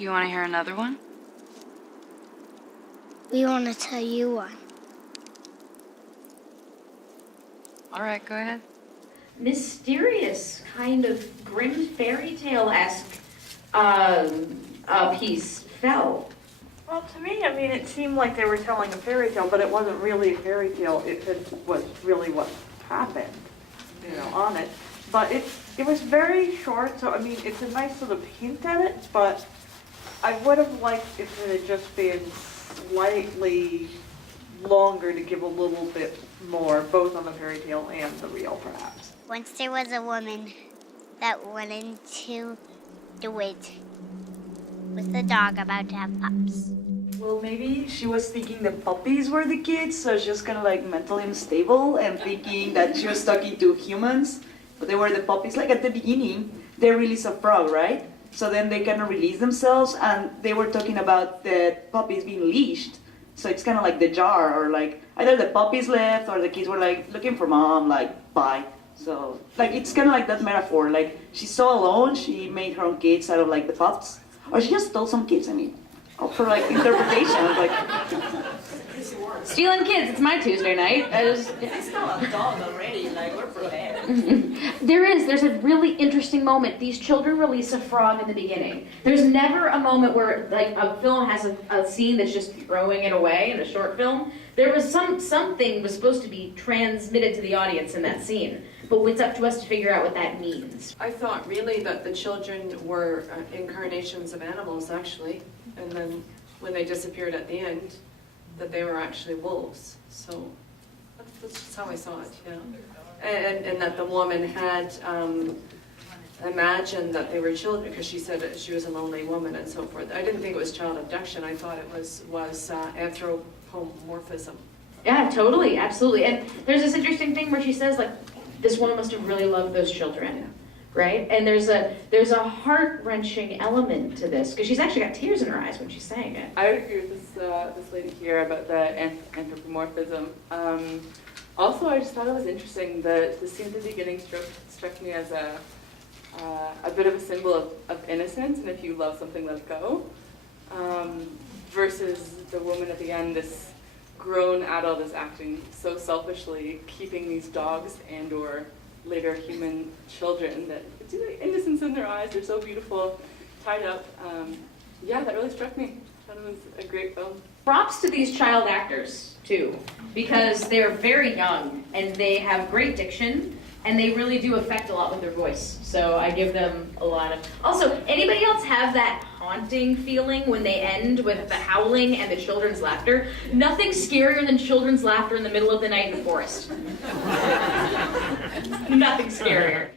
Do you want to hear another one? We want to tell you one. All right, go ahead. Mysterious, kind of grim fairy tale-esque piece fell. Well, to me, I mean, it seemed like they were telling a fairy tale, but it wasn't really a fairy tale. It was really what happened, on it. But it was very short, so I mean, it's a nice sort of hint at it, but I would have liked if it had just been slightly longer to give a little bit more, both on the fairy tale and the real, perhaps. Once there was a woman that went into the woods with a dog about to have pups. Well, maybe she was thinking the puppies were the kids, so she was kind of like mentally unstable and thinking that she was talking to humans, but they were the puppies. Like at the beginning, they release a frog, right? So then they kind of release themselves, and they were talking about the puppies being leashed. So it's kind of like the jar, or like either the puppies left or the kids were like looking for mom, like bye. So like it's kind of like that metaphor. Like she's so alone, she made her own kids out of like the pups, or she just stole some kids. I mean, for like interpretation. Like Stealing kids, it's my Tuesday night. It's not a dog already, like we're prepared. There's a really interesting moment. These children release a frog in the beginning. There's never a moment where like a film has a scene that's just throwing it away in a short film. There was something was supposed to be transmitted to the audience in that scene, but it's up to us to figure out what that means. I thought really that the children were incarnations of animals actually, and then when they disappeared at the end, that they were actually wolves. So that's just how I saw it, and that the woman had imagined that they were children because she said that she was a lonely woman and so forth. I didn't think it was child abduction. I thought it was anthropomorphism. Yeah, totally, absolutely. And there's this interesting thing where she says like, this woman must have really loved those children, right? And there's a heart-wrenching element to this because she's actually got tears in her eyes when she's saying it. I would agree with this lady here about the anthropomorphism. Also, I just thought it was interesting that the scene at the beginning struck me as a bit of a symbol of innocence, and if you love something, let it go, versus the woman at the end, this grown adult is acting so selfishly, keeping these dogs and or later human children that it's like innocence in their eyes, they're so beautiful, tied up. Yeah, that really struck me. I thought it was a great film. Props to these child actors, too, because they're very young and they have great diction and they really do affect a lot with their voice. So I give them a lot of... Also, anybody else have that haunting feeling when they end with the howling and the children's laughter? Nothing scarier than children's laughter in the middle of the night in the forest. Nothing scarier.